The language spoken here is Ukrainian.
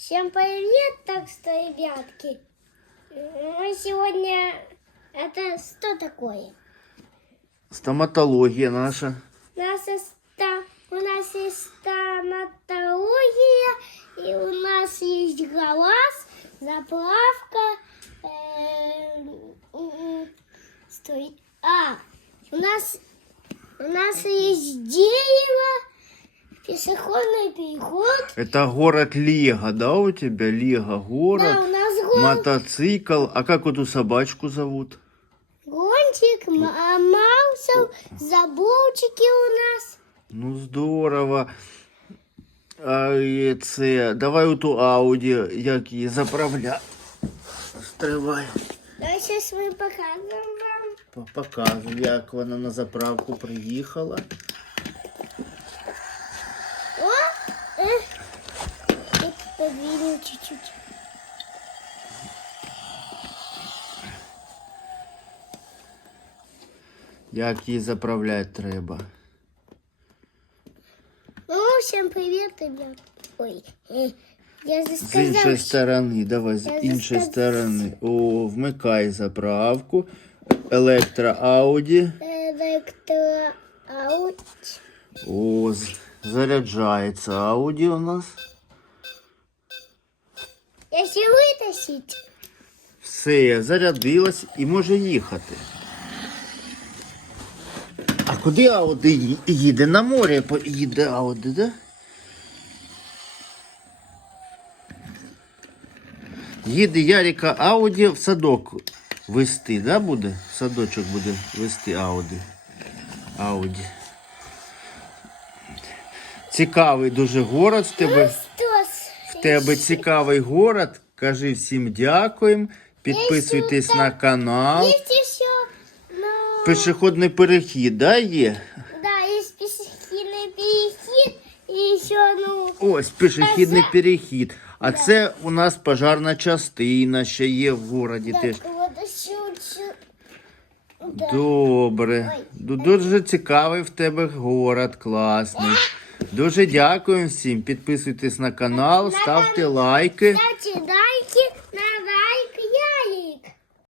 Всем привет, так что, ребятки. Мы сегодня... Это что такое? Стоматологія наша. У нас, есть ста- у нас есть стоматология, и у нас есть глаз, заправка. эм, м, Стой. А, у нас, у нас есть дерево, пешеходный переход. Это город Лего, да, у тебя? Лего город. Да, у нас гон- Мотоцикл. А как эту собачку зовут? гонщик, м- а, маусов, заборчики у нас. Ну здорово. А і це, давай оту Ауді, як її заправля. Стривай. Давай сейчас мы покажем вам. По- Показуй, як вона на заправку приїхала. Подвинем чуть-чуть. Як її заправляти треба. Ну, всем привет, ребят. Ой, э, я же З іншої сторони, давай з іншої сторони. О, вмикай заправку. Електро Ауді. О, заряджається Ауді у нас. Если вытащить, Все, зарядилась і може їхати. А куди Ауді ї- їде? На море їде Ауді, да? Їде Яріка Ауді в садок вести, да, буде? В садочок буде вести Ауді. Ауді. Цікавий дуже город з тебе. В тебе цікавий город. Кажи всім дякуємо. Підписуйтесь на канал. Ну, Пішохідний перехід, да, є? да, ну, Ось пішохідний перехід. А це у нас пожарна частина, ще є в городі теж. Добре. Дуже цікавий в тебе город, класний. Дуже дякую всім. Підписуйтесь на канал, ставте лайки.